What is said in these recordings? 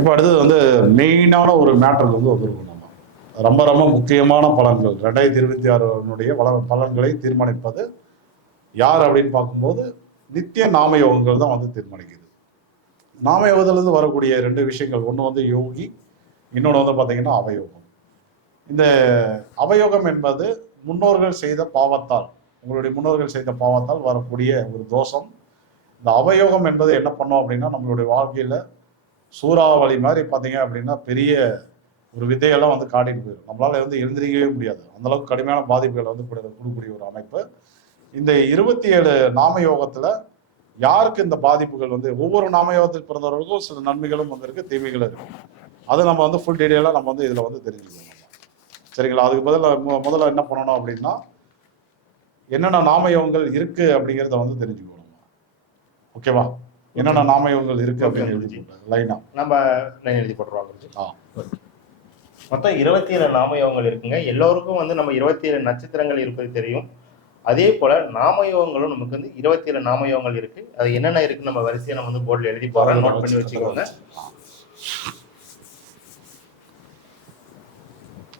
இப்போ அடுத்தது வந்து மெயினான ஒரு மேட்டர் வந்து வந்துருக்கும் நம்ம. ரொம்ப ரொம்ப முக்கியமான பலன்கள். ரெண்டாயிரத்தி இருபத்தி ஆறுனுடைய பல பலன்களை தீர்மானிப்பது யார் அப்படின்னு பார்க்கும்போது நித்திய நாம யோகங்கள் தான் வந்து தீர்மானிக்குது. நாம யோகத்திலிருந்து வரக்கூடிய ரெண்டு விஷயங்கள். ஒன்று வந்து யோகி இன்னொன்று வந்து பார்த்தீங்கன்னா அவயோகம். இந்த அவயோகம் என்பது முன்னோர்கள் செய்த பாவத்தால் உங்களுடைய முன்னோர்கள் செய்த பாவத்தால் வரக்கூடிய ஒரு தோஷம். இந்த அவயோகம் என்பது என்ன பண்ணோம் அப்படின்னா நம்மளுடைய வாழ்க்கையில சூறாவளி மாதிரி பார்த்தீங்க அப்படின்னா பெரிய ஒரு விதையெல்லாம் வந்து காட்டிட்டு போயிடும். நம்மளால வந்து எழுந்திரிக்கவே முடியாது. அந்தளவுக்கு கடுமையான பாதிப்புகளை வந்து கொடுக்கக்கூடிய ஒரு அமைப்பு. இந்த இருபத்தி ஏழு நாம யோகத்தில் யாருக்கு இந்த பாதிப்புகள் வந்து ஒவ்வொரு நாம பிறந்தவர்களுக்கும் சில நன்மைகளும் வந்து இருக்கு தீமைகளும் இருக்கு. அது நம்ம வந்து ஃபுல் டீடைலாக நம்ம வந்து இதில் வந்து தெரிஞ்சுக்கணும். சரிங்களா? அதுக்கு பதிலா மு- முதல்ல என்ன பண்ணணும் அப்படின்னா என்னென்ன நாமயோகங்கள் இருக்கு அப்படிங்கிறத வந்து தெரிஞ்சுக்கணும். ஓகேவா? என்னென்ன நாமயோகங்கள் இருக்கு அப்படின்னு எழுதி லைனா நம்ம லைன் எழுதி போட்டுருவாங்க குருஜி. ஆ. மொத்தம் இருபத்தி ஏழு நாமயோகங்கள் இருக்குங்க. எல்லோருக்கும் வந்து நம்ம இருபத்தி ஏழு நட்சத்திரங்கள் இருப்பது தெரியும். அதே போல நாமயோகங்களும் நமக்கு வந்து இருபத்தி ஏழு நாமயோகங்கள் இருக்கு. அது என்னென்ன இருக்கு நம்ம வரிசையை நம்ம வந்து போர்டில் எழுதி போறோம் நோட் பண்ணி வச்சுக்கோங்க.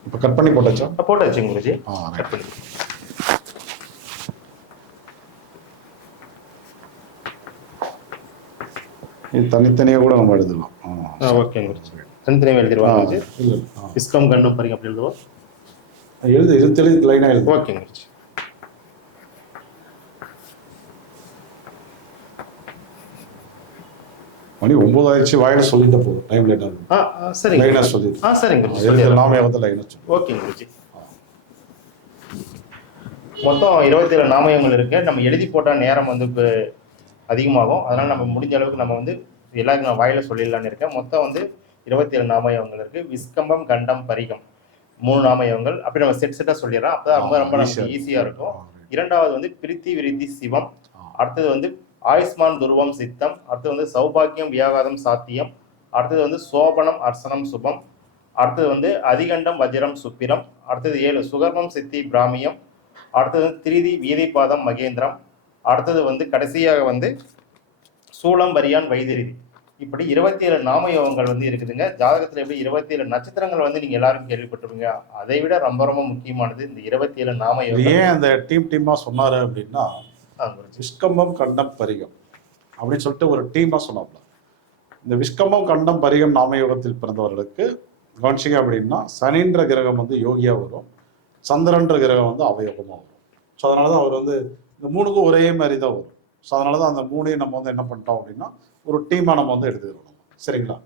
இப்போ கட் பண்ணி போட்டாச்சா? போட்டு வச்சுங்க குருஜி கட் பண்ணி. இது தனித்தனியாக கூட நம்ம எழுதலாம். ஆ. ஓகே. குருஜி தனித்தனியாக எழுதிருவாங்க குருஜி. விஸ்கம் கண்டும் பாருங்க அப்படி எழுதுவோம். எழுது எழுத்து எழுதி லைனாக எழுது. ஓகே குருஜி மணி ஒன்பது ஆயிடுச்சு வாயில சொல்லிட்டு போதும். டைம் லேட் ஆகும் சரிங்க. லைனாக சொல்லிடு. ஆ சரிங்க. சொல்லிடுறேன். நாமயோகத்தை லைனாக சொல்லு ஓகே குருஜி மொத்தம் இருபத்தி ஏழு நாமயங்கள் இருக்கு. நம்ம எழுதி போட்ட நேரம் வந்து இப்போ அதிகமாகும். அதனால நம்ம முடிஞ்ச அளவுக்கு நம்ம வந்து எல்லாருக்கும் நான் வாயில சொல்லிடலான்னு இருக்கேன். மொத்தம் வந்து இருபத்தி ஏழு நாமயங்கள் இருக்கு. விஸ்கம்பம் கண்டம் பரிகம் மூணு நாமயங்கள் அப்படி நம்ம செட் செட்டா சொல்லிடுறோம் அப்பதான் ரொம்ப ரொம்ப நமக்கு Easy-ஆ ஈஸியா இருக்கும். இரண்டாவது வந்து பிரித்தி விருத்தி சிவம். அடுத்தது வந்து ஆயுஷ்மான் துருவம் சித்தம். அடுத்தது வந்து சௌபாக்கியம் வியாகாதம் சாத்தியம். அடுத்தது வந்து சோபனம் அர்சனம் சுபம். அடுத்தது வந்து அதிகண்டம் வஜ்ரம் சுப்பிரம். அடுத்தது ஏழு சுகர்மம் சித்தி பிராமியம். அடுத்தது வந்து திரிதி வீதிபாதம் மகேந்திரம். அடுத்தது வந்து கடைசியாக வந்து சூளம் வரியான் வைத்திரிதி இப்படி இருபத்தி ஏழு நாமயோகங்கள் வந்து இருக்குதுங்க. ஜாதகத்துல எப்படி இருபத்தி ஏழு நட்சத்திரங்கள் வந்து நீங்க எல்லாரும் கேள்விப்பட்டிருப்பீங்க? அதை விட ரொம்ப ரொம்ப முக்கியமானது இந்த இருபத்தி ஏழு இது நாமயோகம் ஏன் அந்த டீம் டீமா சொன்னாரு அப்படின்னா. விஷ்கம்பம் கண்டம் பரிகம் அப்படின்னு சொல்லிட்டு ஒரு டீமா சொன்னாப்ல. இந்த விஷ்கம்பம் கண்டம் பரிகம் நாமயோகத்தில் பிறந்தவர்களுக்கு கவனிச்சிங்க அப்படின்னா சனின்ற கிரகம் வந்து யோகியா வரும். சந்திரன்ற கிரகம் வந்து அவயோகமா வரும். ஸோ அதனால தான் அவர் வந்து இந்த மூணுக்கும் ஒரே மாதிரி தான் வரும். ஸோ அதனால தான் அந்த மூணையும் நம்ம வந்து என்ன பண்ணிட்டோம் அப்படின்னா ஒரு டீமா நம்ம வந்து எடுத்துக்கிறோம். சரிங்களா?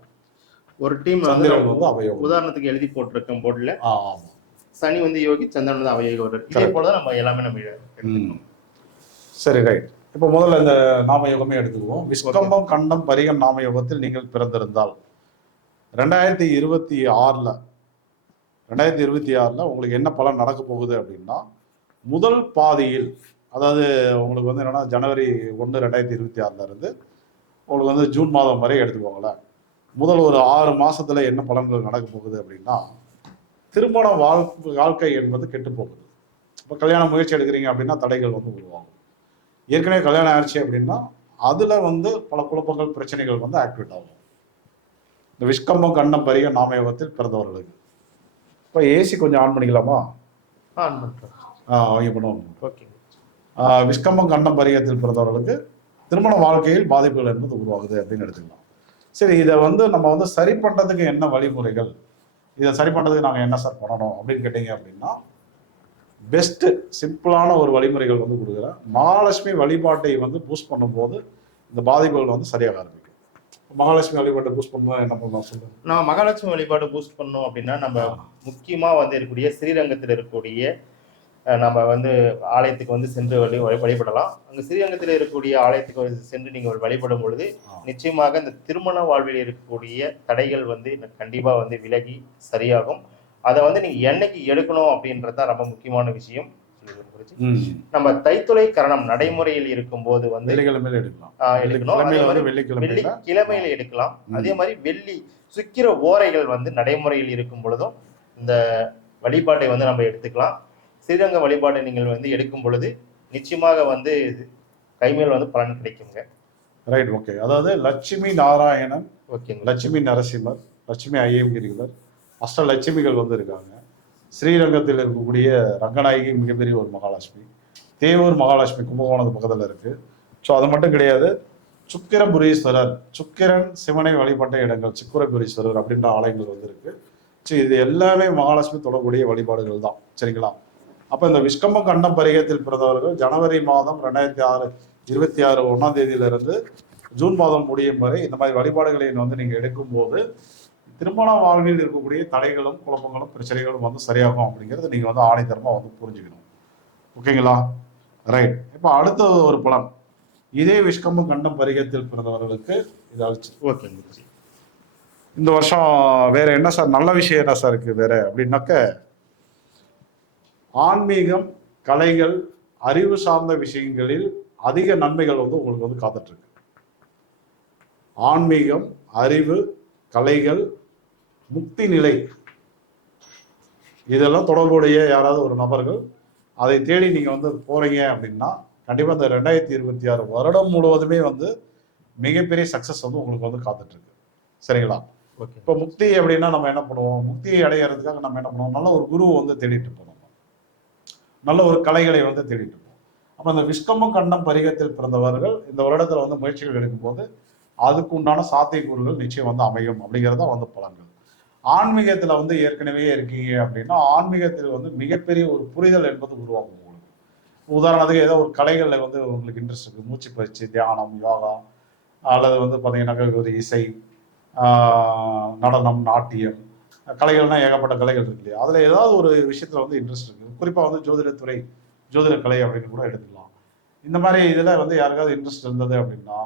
ஒரு டீம் வந்து சந்திரன் வந்து அவயோகம். உதாரணத்துக்கு எழுதி போட்டிருக்கோம் போர்டுல ஆ ஆமா. சனி வந்து யோகி சந்திரன் வந்து அவயோகி வரும் இதே போல தான் நம்ம எல்லாமே நம்ம எடுத்துக்கணும் சரி ரைட் இப்போ முதல்ல இந்த நாமயோகமே எடுத்துக்குவோம். விஸ்கம்பம் கண்டம் பரிகம் நாமயோகத்தில் நீங்கள் பிறந்திருந்தால். ரெண்டாயிரத்தி இருபத்தி ஆறில் ரெண்டாயிரத்தி இருபத்தி ஆறில் உங்களுக்கு என்ன பலன் நடக்க போகுது அப்படின்னா முதல் பாதியில் அதாவது உங்களுக்கு வந்து என்னன்னா ஜனவரி ஒன்று ரெண்டாயிரத்தி இருபத்தி ஆறுல இருந்து உங்களுக்கு வந்து ஜூன் மாதம் வரை எடுத்துக்கோங்களேன். முதல் ஒரு ஆறு மாசத்துல என்ன பலன்கள் நடக்க போகுது அப்படின்னா திருமண வாழ் வாழ்க்கை என்பது கெட்டு போகுது. இப்போ கல்யாண முயற்சி எடுக்கிறீங்க அப்படின்னா தடைகள் வந்து உருவாகும். ஏற்கனவே கல்யாணம் ஆயிடுச்சு அப்படின்னா அதுல வந்து பல குழப்பங்கள் பிரச்சனைகள் வந்து ஆக்டிவேட் ஆகும். இந்த விஷ்கம்பம் கண்ணம் பரிக நாமயோகத்தில் பிறந்தவர்களுக்கு. இப்போ ஏசி கொஞ்சம் ஆன் பண்ணிக்கலாமா? ஆன் பண்றோம் ஆ, அவங்க பண்ணுவோம். ஓகே விஷ்கம்பம் கண்டம் பரிகத்தில் பிறந்தவர்களுக்கு திருமண வாழ்க்கையில் பாதிப்புகள் என்பது உருவாகுது அப்படின்னு எடுத்துக்கலாம். சரி இதை வந்து நம்ம வந்து சரி பண்றதுக்கு என்ன வழிமுறைகள்? இதை சரி பண்றதுக்கு நாங்கள் என்ன சார் பண்ணணும் அப்படின்னு கேட்டீங்க அப்படின்னா பெஸ்ட் சிம்பிளான ஒரு வழிமுறைகள் வந்து கொடுக்குறேன். மகாலட்சுமி வழிபாட்டை வந்து பூஸ்ட் பண்ணும்போது இந்த பாதிப்புகள் வந்து சரியாக ஆரம்பிக்கும். மகாலட்சுமி வழிபாட்டை பூஸ்ட் பண்ணா என்ன பண்ணலாம் சொல்லுங்க? நம்ம மகாலட்சுமி வழிபாடு பூஸ்ட் பண்ணோம் அப்படின்னா நம்ம முக்கியமா வந்து இருக்கக்கூடிய ஸ்ரீரங்கத்தில் இருக்கக்கூடிய நம்ம வந்து ஆலயத்துக்கு வந்து சென்று வழி வழி- வழிபடலாம். அங்க ஸ்ரீரங்கத்தில் இருக்கக்கூடிய ஆலயத்துக்கு வந்து சென்று நீங்கள் வழிபடும் பொழுது. நிச்சயமாக இந்த திருமண வாழ்வில் இருக்கக்கூடிய தடைகள் வந்து கண்டிப்பா வந்து விலகி சரியாகும். அதை வந்து நீங்க என்னைக்கு எடுக்கணும் அப்படின்றது தான் ரொம்ப முக்கியமான விஷயம். நம்ம தைத்துளை கரணம் நடைமுறையில் இருக்கும்போது வந்து வெள்ளிக்கிழமையில எடுக்கலாம். வெள்ளிக்கிழமையில எடுக்கலாம். அதே மாதிரி வெள்ளி சுக்கிர ஓரைகள் வந்து நடைமுறையில் இருக்கும் பொழுதும் இந்த வழிபாட்டை வந்து நம்ம எடுத்துக்கலாம். ஸ்ரீரங்க வழிபாட்டை நீங்கள் வந்து எடுக்கும் பொழுது நிச்சயமாக வந்து கைமேல் வந்து பலன் கிடைக்குங்க. ரைட் ஓகே அதாவது லட்சுமி நாராயணன் ஓகேங்களா லட்சுமி நரசிம்மர் லட்சுமி ஐயங்கிரிகள் அஷ்டலட்சுமிகள் வந்து இருக்காங்க. ஸ்ரீரங்கத்தில் இருக்கக்கூடிய ரங்கநாயகி மிகப்பெரிய ஒரு மகாலட்சுமி தேவூர் மகாலட்சுமி கும்பகோணத்து பக்கத்தில் இருக்கு. ஸோ அது மட்டும் கிடையாது. சுக்கிரபுரீஸ்வரர் சுக்கிரன் சிவனை வழிபட்ட இடங்கள் சுக்கிரபுரீஸ்வரர் அப்படின்ற ஆலயங்கள் வந்து இருக்கு. ஸோ இது எல்லாமே மகாலட்சுமி தொடர்புடைய வழிபாடுகள் தான். சரிங்களா? அப்போ இந்த விஷ்கம்ப கண்டம் பரிகத்தில் பிறந்தவர்கள் ஜனவரி மாதம் ரெண்டாயிரத்தி ஆறு இருபத்தி ஆறு ஒன்றாம் தேதியிலிருந்து ஜூன் மாதம் முடியும் வரை இந்த மாதிரி வழிபாடுகளை வந்து நீங்கள் எடுக்கும்போது திருமண வாழ்வில் இருக்கக்கூடிய தடைகளும் குழப்பங்களும் பிரச்சனைகளும் வந்து சரியாகும் அப்படிங்கிறத நீங்கள் வந்து ஆணைத்தரமாக வந்து புரிஞ்சுக்கணும். ஓகேங்களா? ரைட் இப்போ அடுத்தது ஒரு பலன். இதே விஷ்கம்பம் கண்டம் பரிகத்தில் பிறந்தவர்களுக்கு இதாச்சு அழிச்சு இந்த வருஷம் வேற என்ன சார்? நல்ல விஷயம் என்ன சார் இருக்கு வேற? அப்படின்னாக்க ஆன்மீகம் கலைகள் அறிவு சார்ந்த விஷயங்களில் அதிக நன்மைகள் வந்து உங்களுக்கு வந்து காத்துட்டு இருக்கு ஆன்மீகம் அறிவு கலைகள் முக்தி நிலை இதெல்லாம் தொடர்புடைய யாராவது ஒரு நபர்கள் அதை தேடி நீங்க வந்து போறீங்க அப்படின்னா கண்டிப்பா இந்த ரெண்டாயிரத்தி இருபத்தி ஆறு வருடம் முழுவதுமே வந்து மிகப்பெரிய சக்சஸ் வந்து உங்களுக்கு வந்து காத்துட்டு இருக்கு சரிங்களா? ஓகே. இப்போ முக்தி அப்படின்னா நம்ம என்ன பண்ணுவோம்? முக்தியை அடையிறதுக்காக நம்ம என்ன பண்ணுவோம்? நல்ல ஒரு குருவை வந்து தேடிட்டு போனோம் நல்ல ஒரு கலைகளை வந்து தேடிட்டு இருப்போம். அப்போ இந்த விஷ்கம்பம் கண்டம் பரிகத்தில் பிறந்தவர்கள் இந்த வருடத்துல வந்து முயற்சிகள் எடுக்கும்போது அதுக்கு உண்டான சாத்தியக்கூறுகள் நிச்சயம் வந்து அமையும் அப்படிங்கிறது தான் வந்து பலன்கள். ஆன்மீகத்தில் வந்து ஏற்கனவே இருக்கீங்க அப்படின்னா ஆன்மீகத்தில் வந்து மிகப்பெரிய ஒரு புரிதல் என்பது உருவாகும் உங்களுக்கு. உதாரணத்துக்கு ஏதோ ஒரு கலைகளில் வந்து உங்களுக்கு இன்ட்ரெஸ்ட் இருக்குது மூச்சு பயிற்சி தியானம் யோகா அல்லது வந்து பார்த்தீங்கன்னாக்கா ஒரு இசை நடனம் நாட்டியம் கலைகள்னால் ஏகப்பட்ட கலைகள் இருக்கு இல்லையா? அதில் ஏதாவது ஒரு விஷயத்தில் வந்து இன்ட்ரெஸ்ட் இருக்குது குறிப்பாக வந்து ஜோதிடத்துறை ஜோதிட கலை அப்படின்னு கூட எடுத்துக்கலாம். இந்த மாதிரி இதில் வந்து யாருக்காவது இன்ட்ரெஸ்ட் இருந்தது அப்படின்னா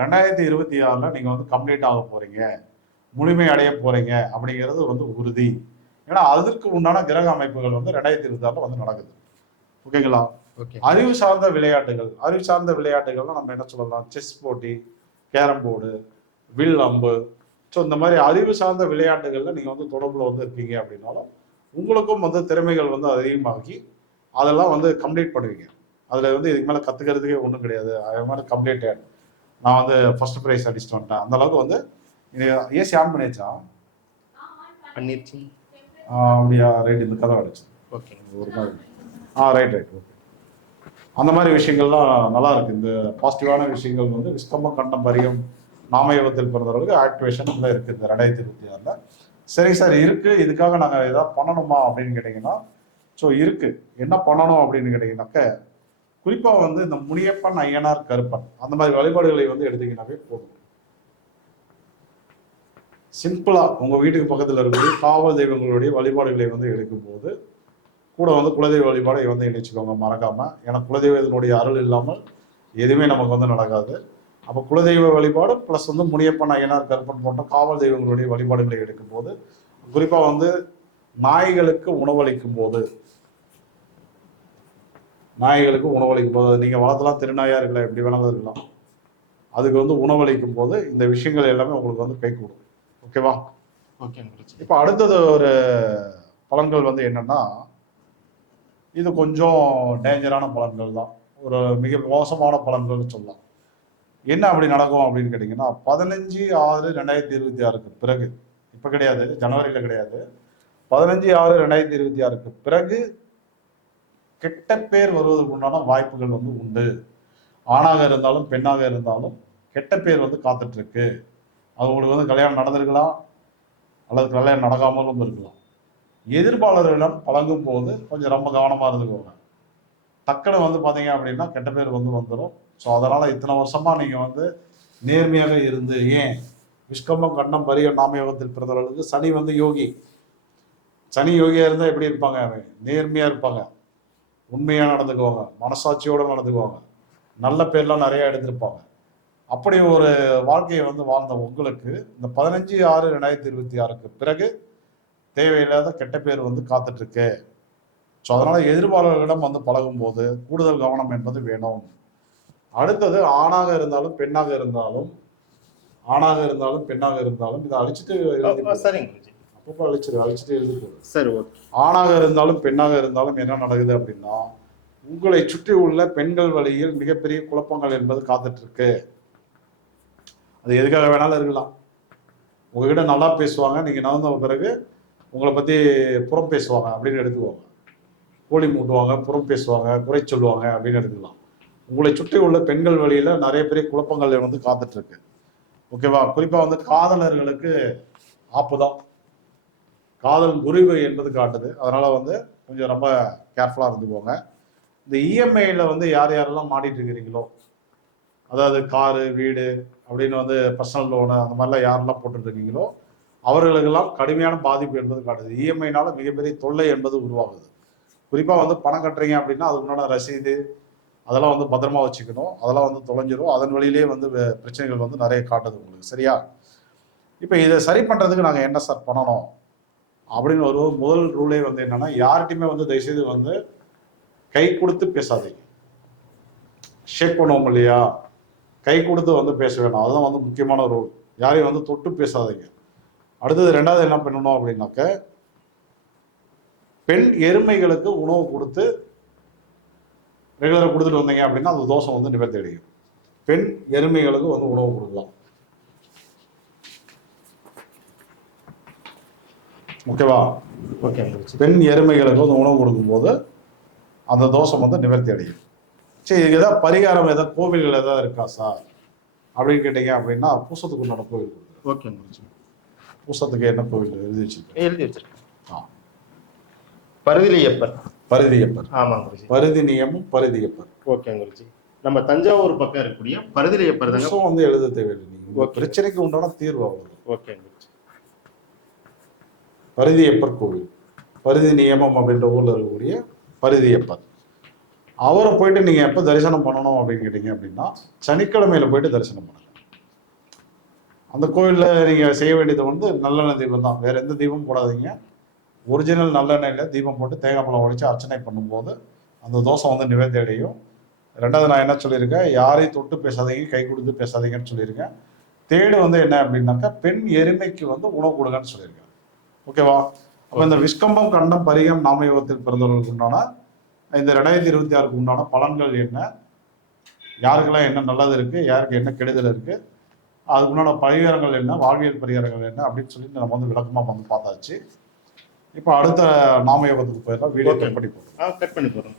ரெண்டாயிரத்தி இருபத்தி ஆறில் நீங்கள் வந்து கம்ப்ளீட் ஆக போகிறீங்க முழுமை அடைய போகிறீங்க அப்படிங்கிறது வந்து உறுதி. ஏன்னா அதற்கு உண்டான கிரக அமைப்புகள் வந்து ரெண்டாயிரத்தி இருபத்தி ஆறில் வந்து நடக்குது. ஓகேங்களா ஓகே அறிவு சார்ந்த விளையாட்டுகள் அறிவு சார்ந்த விளையாட்டுகள்னா நம்ம என்ன சொல்லலாம்? செஸ் போட்டி கேரம் போர்டு வில் அம்பு. ஸோ இந்த மாதிரி அறிவு சார்ந்த விளையாட்டுகளில் நீங்கள் வந்து தொடர்பில் வந்து இருக்கீங்க அப்படின்னாலும் உங்களுக்கும் வந்து திறமைகள் வந்து அதிகமாகி அதெல்லாம் வந்து கம்ப்ளீட் பண்ணுவீங்க. அதில் வந்து இதுக்கு மேலே கற்றுக்கிறதுக்கே ஒன்றும் கிடையாது. அது மாதிரி கம்ப்ளீட்டட் நான் வந்து ஃபர்ஸ்ட் ப்ரைஸ் அடிச்சுட்டு வந்துட்டேன். அந்த அளவுக்கு வந்து இது ஏசி ஆன் பண்ணியாச்சா? பண்ணிருச்சு. அப்படியா? ரைட் இந்த கதை அடிச்சு. ஓகே. ஒரு மாதிரி ஆ ரைட் ரைட் ஓகே அந்த மாதிரி விஷயங்கள்லாம் நல்லா இருக்கு. இந்த பாசிட்டிவான விஷயங்கள் வந்து விஸ்கம்ப கண்டம் பரியம் நாமயோகத்தில் பிறந்தவர்களுக்கு ஆக்டிவேஷன்ல இருக்கு. இந்த ரெண்டாயிரத்தி இருபத்தி ஆறில். சரி சார் இருக்கு. இதுக்காக நாங்கள் ஏதாவது பண்ணணுமா அப்படின்னு கேட்டிங்கன்னா ஸோ இருக்கு. என்ன பண்ணணும் அப்படின்னு கேட்டிங்கனாக்க குறிப்பாக வந்து இந்த முனியப்பன் ஐயனார் கருப்பன் அந்த மாதிரி வழிபாடுகளை வந்து எடுத்தீங்கன்னாவே போதும். சிம்பிளா உங்க வீட்டுக்கு பக்கத்துல இருக்கிற காவல் தெய்வங்களுடைய வழிபாடுகளை வந்து எடுக்கும்போது கூட வந்து குலதெய்வ வழிபாடை வந்து இணைச்சுக்கோங்க மறக்காம. ஏன்னா குலதெய்வத்தினுடைய அருள் இல்லாமல் எதுவுமே நமக்கு வந்து நடக்காது. அப்போ குலதெய்வ வழிபாடு ப்ளஸ் வந்து முனியப்பன் ஐயனார் கருப்பன் போன்ற காவல் தெய்வங்களுடைய வழிபாடுகளை எடுக்கும்போது குறிப்பா வந்து நாய்களுக்கு உணவளிக்கும் போது நாய்களுக்கு உணவளிக்கும் போது அது நீங்க வளர்த்தலாம் திருநாயா இருக்கலாம் எப்படி வேணாலும் இருக்கலாம். அதுக்கு வந்து உணவளிக்கும் போது இந்த விஷயங்கள் எல்லாமே உங்களுக்கு வந்து கை கூடும். ஓகேவா ஓகே இப்போ அடுத்தது ஒரு பலன்கள் வந்து என்னன்னா இது கொஞ்சம் டேஞ்சரான பலன்கள் தான் ஒரு மிக மோசமான பலன்கள்னு சொல்லலாம். என்ன அப்படி நடக்கும் அப்படின்னு கேட்டிங்கன்னா பதினஞ்சு ஆறு ரெண்டாயிரத்தி இருபத்தி ஆறுக்கு பிறகு இப்போ கிடையாது ஜனவரியில் கிடையாது. பதினஞ்சு ஆறு ரெண்டாயிரத்தி இருபத்தி ஆறுக்கு பிறகு கெட்ட பேர் வருவதற்கு உண்டான வாய்ப்புகள் வந்து உண்டு. ஆணாக இருந்தாலும் பெண்ணாக இருந்தாலும் கெட்ட பேர் வந்து காத்துட்ருக்கு. அவங்களுக்கு அது வந்து கல்யாணம் நடந்திருக்கலாம் அல்லது கல்யாணம் நடக்காமலும் இருக்கலாம். எதிர்ப்பாளர்களிடம் பழங்கும் போது கொஞ்சம் ரொம்ப கவனமாக இருந்துக்கோங்க. டக்குன்னு வந்து பார்த்தீங்க அப்படின்னா கெட்ட பேர் வந்து வந்துடும் ஸோ அதனால இத்தனை வருஷமா நீங்க வந்து நேர்மையாக இருந்து ஏன் விஷ்கம்பம் கண்ணம் பரிய நாமயோகத்தில் பிறந்தவர்களுக்கு சனி வந்து யோகி. சனி யோகியா இருந்தா எப்படி இருப்பாங்க? அவன் நேர்மையா இருப்பாங்க. உண்மையா நடந்துக்குவாங்க. மனசாட்சியோட நடந்துக்குவாங்க. நல்ல பேர்லாம் நிறைய எடுத்திருப்பாங்க. அப்படி ஒரு வாழ்க்கையை வந்து வாழ்ந்த உங்களுக்கு இந்த பதினஞ்சு ஆறு ரெண்டாயிரத்தி இருபத்தி ஆறுக்கு பிறகு தேவையில்லாத கெட்ட பேர் வந்து காத்துட்ருக்கு ஸோ அதனால் எதிர்ப்பாளர்களிடம் வந்து பழகும்போது கூடுதல் கவனம் என்பது வேணும். அடுத்தது ஆணாக இருந்தாலும் பெண்ணாக இருந்தாலும் ஆணாக இருந்தாலும் பெண்ணாக இருந்தாலும் இதை அழிச்சிட்டு சரிங்க அப்பப்போ அழிச்சிரு அழிச்சிட்டு எழுதி போடு. சரி ஓகே. ஆணாக இருந்தாலும் பெண்ணாக இருந்தாலும் என்ன நடக்குது அப்படின்னா உங்களை சுற்றி உள்ள பெண்கள் வழியில் மிகப்பெரிய குழப்பங்கள் என்பது காத்துட்டு இருக்கு அது எதுக்காக வேணாலும் இருக்கலாம். உங்ககிட்ட நல்லா பேசுவாங்க நீங்கள் நகர்ந்த பிறகு உங்களை பற்றி புறம் பேசுவாங்க அப்படின்னு எடுத்துக்குவாங்க கோழி மூட்டுவாங்க புறம் பேசுவாங்க குறை சொல்லுவாங்க அப்படின்னு எடுத்துக்கலாம். உங்களை சுற்றி உள்ள பெண்கள் வழியில் நிறைய பெரிய குழப்பங்கள் வந்து காத்துட்ருக்கு. ஓகேவா குறிப்பாக வந்து காதலர்களுக்கு ஆப்பு தான் காதல் முறிவு என்பது காட்டுது. அதனால் வந்து கொஞ்சம் ரொம்ப கேர்ஃபுல்லாக இருந்துக்கோங்க. இந்த இஎம்ஐயில் வந்து யார் யாரெல்லாம் மாட்டிட்டு இருக்கிறீங்களோ அதாவது காரு வீடு அப்படின்னு வந்து பர்சனல் லோனு அந்த மாதிரிலாம் யாரெல்லாம் போட்டுருக்கீங்களோ அவர்களுக்கெல்லாம் கடுமையான பாதிப்பு என்பது காட்டுது. இஎம்ஐனால மிகப்பெரிய தொல்லை என்பது உருவாகுது. குறிப்பாக வந்து பணம் கட்டுறீங்க அப்படின்னா அதுக்கு உண்டான ரசீது அதெல்லாம் வந்து பத்திரமா வச்சுக்கணும். அதெல்லாம் வந்து தொலைஞ்சிரும். அதன் வழியிலே வந்து பிரச்சனைகள் வந்து நிறைய காட்டுது உங்களுக்கு. சரியா? இப்போ இதை சரி பண்ணுறதுக்கு நாங்கள் என்ன சார் பண்ணணும்? அப்படின்னு ஒரு முதல் ரூலே வந்து என்னன்னா யார்கிட்டையுமே வந்து தயவுசெய்து வந்து கை கொடுத்து பேசாதீங்க. ஷேக் பண்ணுவோம் இல்லையா? கை கொடுத்து வந்து பேச வேணாம். அதுதான் வந்து முக்கியமான ரூல் யாரையும் வந்து தொட்டு பேசாதீங்க. அடுத்தது ரெண்டாவது என்ன பண்ணணும் அப்படின்னாக்க பெண் எருமைகளுக்கு உணவு கொடுத்து ரெகுலராக கொடுத்துட்டு வந்தீங்க அப்படின்னா அந்த தோஷம் வந்து நிவர்த்தி அடையும் பெண் எருமைகளுக்கு வந்து உணவு கொடுக்கலாம். ஓகேவா? ஓகே பெண் எருமைகளுக்கு வந்து உணவு கொடுக்கும்போது அந்த தோஷம் வந்து நிவர்த்தி அடையும் சரி இதுக்கு ஏதாவது பரிகாரம் ஏதாவது கோவில்கள் ஏதாவது இருக்கா சார்? அப்படின்னு கேட்டீங்க அப்படின்னா பூசத்துக்கு உண்டான கோவில். ஓகே பூசத்துக்கு என்ன கோவில் எழுதி வச்சிருக்கேன் எழுதி வச்சிருக்கேன். ஆ. பருதிலியப்பர் பருதியப்பர். ஆமாங்க குருஜி. பருதி நியமம் பருதியப்பர். ஓகே குருஜி. நம்ம தஞ்சாவூர் பக்கம் இருக்கக்கூடிய பருதிலியப்பர் தாங்க. வந்து எழுத தேவையில்லை நீங்க. பிரச்சனைக்கு உண்டான தீர்வு ஆகுது ஓகே குருஜி. பருதியப்பர் கோவில். பருதி நியமம் அப்படின்ற ஊர்ல இருக்கக்கூடிய பருதியப்பர். அவரை போயிட்டு நீங்க எப்போ தரிசனம் பண்ணணும் அப்படின்னு கேட்டீங்க அப்படின்னா சனிக்கிழமையில போயிட்டு தரிசனம் பண்ணுங்க அந்த கோவில்ல நீங்க செய்ய வேண்டியது வந்து நல்லெண்ணெய் தீபம் தான் வேற எந்த தீபமும் போடாதீங்க. ஒரிஜினல் நல்லெண்ணெயில தீபம் போட்டு தேங்காய் பழம் உடைச்சு அர்ச்சனை பண்ணும்போது அந்த தோஷம் வந்து நிவர்த்தி அடையும் ரெண்டாவது நான் என்ன சொல்லியிருக்கேன்? யாரையும் தொட்டு பேசாதீங்க கை கொடுத்து பேசாதீங்கன்னு சொல்லியிருக்கேன். தேடு வந்து என்ன அப்படின்னாக்கா பெண் எருமைக்கு வந்து உணவு கொடுங்கன்னு சொல்லியிருக்கேன். ஓகேவா? அப்போ இந்த விஸ்கம்பம் கண்டம் பரிகம் நாமயோகத்தில் பிறந்தவர்களுக்கு உண்டான இந்த ரெண்டாயிரத்தி இருபத்தி ஆறுக்கு உண்டான பலன்கள் என்ன? யாருக்கெல்லாம் என்ன நல்லது இருக்கு? யாருக்கு என்ன கெடுதல் இருக்கு? அதுக்கு உண்டான பரிகாரங்கள் என்ன? வாழ்வியல் பரிகாரங்கள் என்ன? அப்படின்னு சொல்லி நம்ம வந்து விளக்கமா வந்து பார்த்தாச்சு. இப்போ அடுத்த நாமயோகத்துக்கு போயிடலாம். வீடியோ கட் பண்ணி போகிறோம் கட் பண்ணி போகிறோம்